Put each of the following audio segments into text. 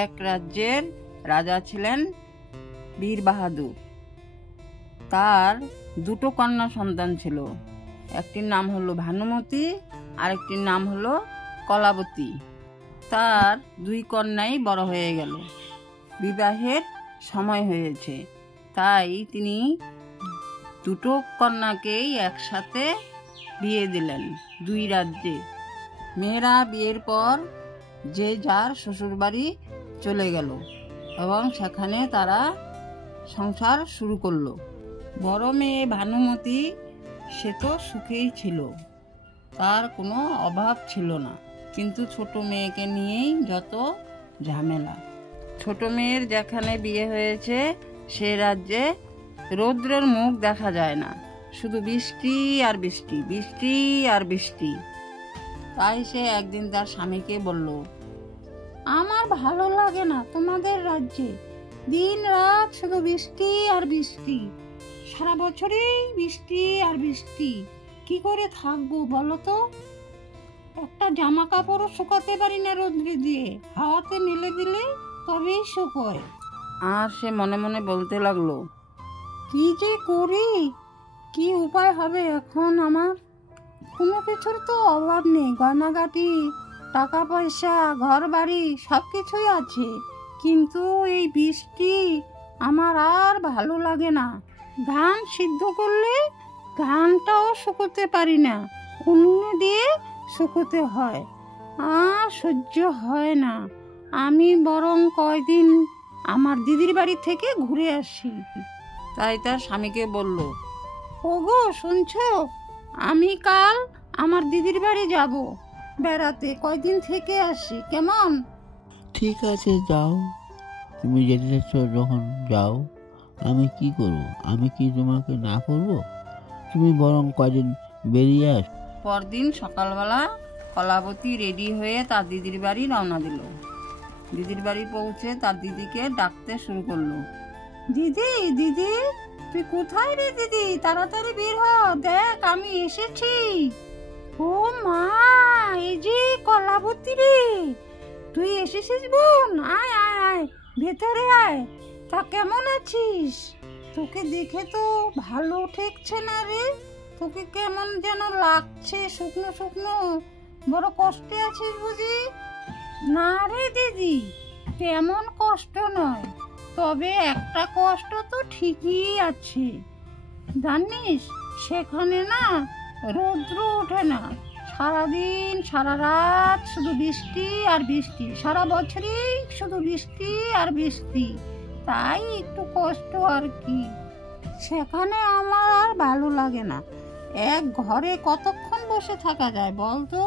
এক রাজ্যের রাজা ছিলেন বীর বাহাদুর। তার দুটো কন্যা সন্তান ছিল, একটির নাম হলো ভানুমতি, আরেকটির নাম হলো কলাবতী। তার দুই কন্যাই বড় হয়ে গেল, বিবাহের সময় হয়েছে, তাই তিনি দুটো কন্যাকেই একসাথে বিয়ে দিলেন দুই রাজ্যে। মেয়েরা বিয়ের পর যে যার শ্বশুরবাড়ি চলে গেল এবং সেখানে তারা সংসার শুরু করলো। বড় মেয়ে ভানুমতি সে তো সুখেই ছিল, তার কোনো অভাব ছিল না, কিন্তু ছোট মেয়েকে নিয়েই যত ঝামেলা। ছোট মেয়ের যেখানে বিয়ে হয়েছে সে রাজ্যে রৌদ্রের মুখ দেখা যায় না, শুধু বৃষ্টি আর বৃষ্টি, বৃষ্টি আর বৃষ্টি। তাই সে একদিন তার স্বামীকে বলল, আমার ভালো লাগে না তোমাদের রাজ্যে, দিন রাত শুধু বৃষ্টি আর বৃষ্টি, সারা বছরেই বৃষ্টি আর বৃষ্টি, কি করে থাকবো বলো তো? একটা জামা কাপড়ও শুকাতে পারি না রোদ্রে দিয়ে, হাওয়াতে মেলে দিলে তবেই শুকোয়। আর সে মনে মনে বলতে লাগলো, কি যে করি, কি উপায় হবে এখন আমার? কোনো কিছুর তো অভাব নেই, গয়নাগাটি, টাকা পয়সা, ঘর বাড়ি সব কিছুই আছে, কিন্তু এই বৃষ্টি আমার আর ভালো লাগে না। ধান সিদ্ধ করলে ধানটাও শুকোতে পারি না, উনুনে দিয়ে শুকোতে হয়, আর সহ্য হয় না। আমি বরং কয়দিন আমার দিদির বাড়ি থেকে ঘুরে আসি। তাই তার স্বামীকে বলল, ওগো শুনছো, আমি কাল আমার দিদির বাড়ি যাব বেড়াতে, কয়দিন থেকে আসি, কেমন? ঠিক আছে, যাও, তুমি যেতে চাচ্ছ যখন যাও, আমি কি করব? আমি কি তোমাকে না করব? তুমি বরং কয়দিন বেরিয়ে আস। পরদিন সকালবেলা কলাবতী রেডি হয়ে তার দিদির বাড়ি রওনা দিল। দিদির বাড়ি পৌঁছে তার দিদিকে ডাকতে শুরু করলো, দিদি দিদি, তুই কোথায় রে দিদি, তাড়াতাড়ি বের হ, দেখ আমি এসেছি। ও মা, এই যে কলাবতী রে, তুই এসেছিস বোন, আয় আয় আয়, ভেতরে আয়। তা কেমন আছিস? তোকে দেখে তো ভালো ঠেকছে না রে, তোকে কেমন যেন লাগছে, শুকনো শুকনো, বড় কষ্টে আছিস বুঝি? না রে দিদি, তেমন কষ্ট নয়, তবে একটা কষ্ট তো ঠিকই আছে, জানিস সেখানে না রৌদ্র ওঠে না, সারাদিন সারা রাত শুধু বৃষ্টি আর বৃষ্টি, সারা বছরই শুধু বৃষ্টি আর বৃষ্টি, তাই একটু কষ্ট আর কি। সেখানে আমার আর ভালো লাগে না, এক ঘরে কতক্ষণ বসে থাকা যায় বলতো,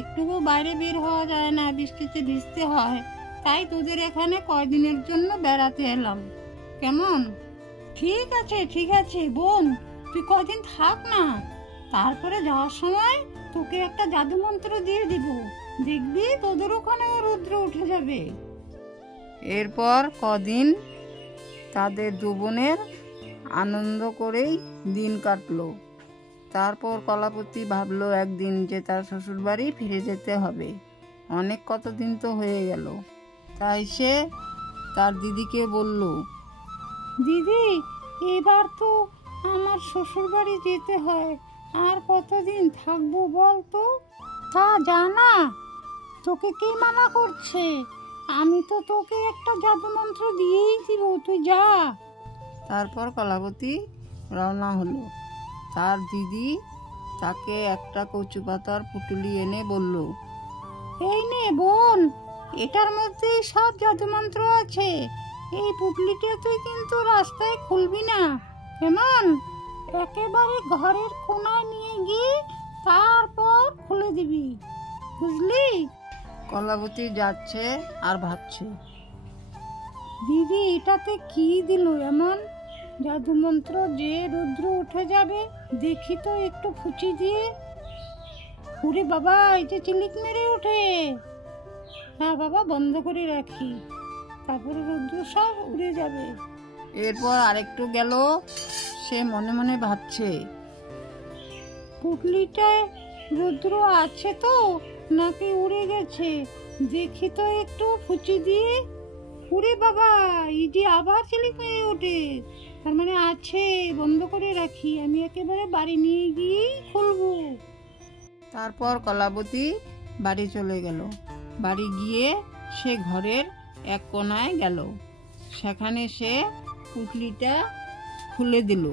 একটুকু বাইরে বের হওয়া যায় না, বৃষ্টিতে ভিজতে হয়, তাই তোদের এখানে কয়দিনের জন্য বেড়াতে এলাম, কেমন? ঠিক আছে ঠিক আছে বোন, তুই কয়দিন থাক না, তারপরে যাওয়ার সময় তোকে একটা জাদু মন্ত্র দিয়ে দিব, দেখবি তোদের ওখানেও রৌদ্র উঠে যাবে। এরপর কদিন তাদের দু বোনের আনন্দ করেই দিন কাটলো। তারপর কলাবতী ভাবলো একদিন যে তার শ্বশুর বাড়ি ফিরে যেতে হবে, অনেক কতদিন তো হয়ে গেল। তাই সে তার দিদিকে বলল, দিদি এবার তো আমার শ্বশুর বাড়ি যেতে হয়, আর কতদিন থাকবো বলতো? তা জানা, তোকে কে মানা করছে, আমি তো তোকে একটা জাদু মন্ত্র দিয়েই দিব, তুই যা। তারপর কলাবতী রওনা হলো। তার দিদি তাকে একটা কচু পাতার পুটুলি এনে বলল, এই নে বোন, এটার মধ্যে সব জাদু মন্ত্র আছে, এই পুটলিটা তুই কিন্তু রাস্তায় খুলবি না, কেমন? একেবারে ঘরের কোনায় নিয়ে গিয়ে তারপর খুলে দিবি, বুঝলি? কলাবতী যাচ্ছে আর ভাবছে, দিদি এটাতে কি দিল এমন জাদু মন্ত্র যে রৌদ্র উঠে যাবে, দেখি তো একটু ফুচি দিয়ে। ওরে বাবা, এই যে চিলিক মেরে ওঠে, হ্যাঁ বাবা বন্ধ করে রাখি, তারপরে রৌদ্র সব উড়ে যাবে। এরপর আরেকটু গেল, সে মনে মনে ভাবছে, পুটলিটায় রৌদ্র আছে তো নাকি উড়ে গেছে, দেখি তো একটু ফুচি দিয়ে। ওরে বাবা, এই যে আবার ঝিলিক মেরে ওঠে, তার মানে আছে, বন্ধ করে রাখি, আমি একেবারে বাড়ি নিয়ে গিয়েই খুলবো। তারপর কলাবতী বাড়ি চলে গেল। বাড়ি গিয়ে সে ঘরের এক কোনায় গেল। সেখানে সে পুঁটলিটা খুলে দিল।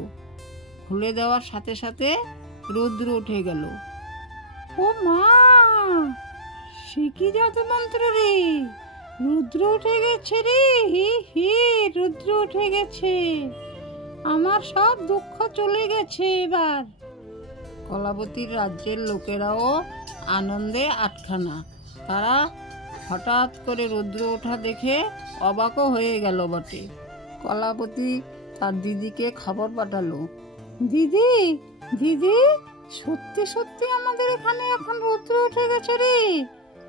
খুলে দেওয়ার সাথে সাথে রৌদ্র উঠে গেল। ও মা, সে কি জাদু মন্ত্র রে! রুদ্র উঠে গেছে রে, হি হি, রুদ্র উঠে গেছে। আমার সব দুঃখ চলে গেছে এবার। কলাবতীর রাজ্যের লোকেরাও আনন্দে আটখানা। তারা হঠাৎ করে রুদ্র ওঠা দেখে অবাকও হয়ে গেল বটে। কলাবতী তার দিদিকে খবর পাঠালো, দিদি দিদি, সত্যি সত্যি আমাদের এখানে এখন রুদ্র উঠে গেছে রে।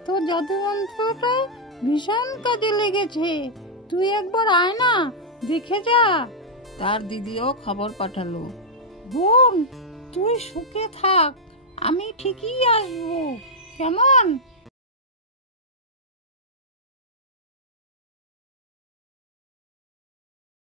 তোর জাদু মন্ত্রটা ভীষণ কাজে লেগেছে, তুই একবার আয় না, দেখে যা। তার দিদিও খবর পাঠালো, বোন তুই সুখে থাক, আমি ঠিকই আসবো, কেমন?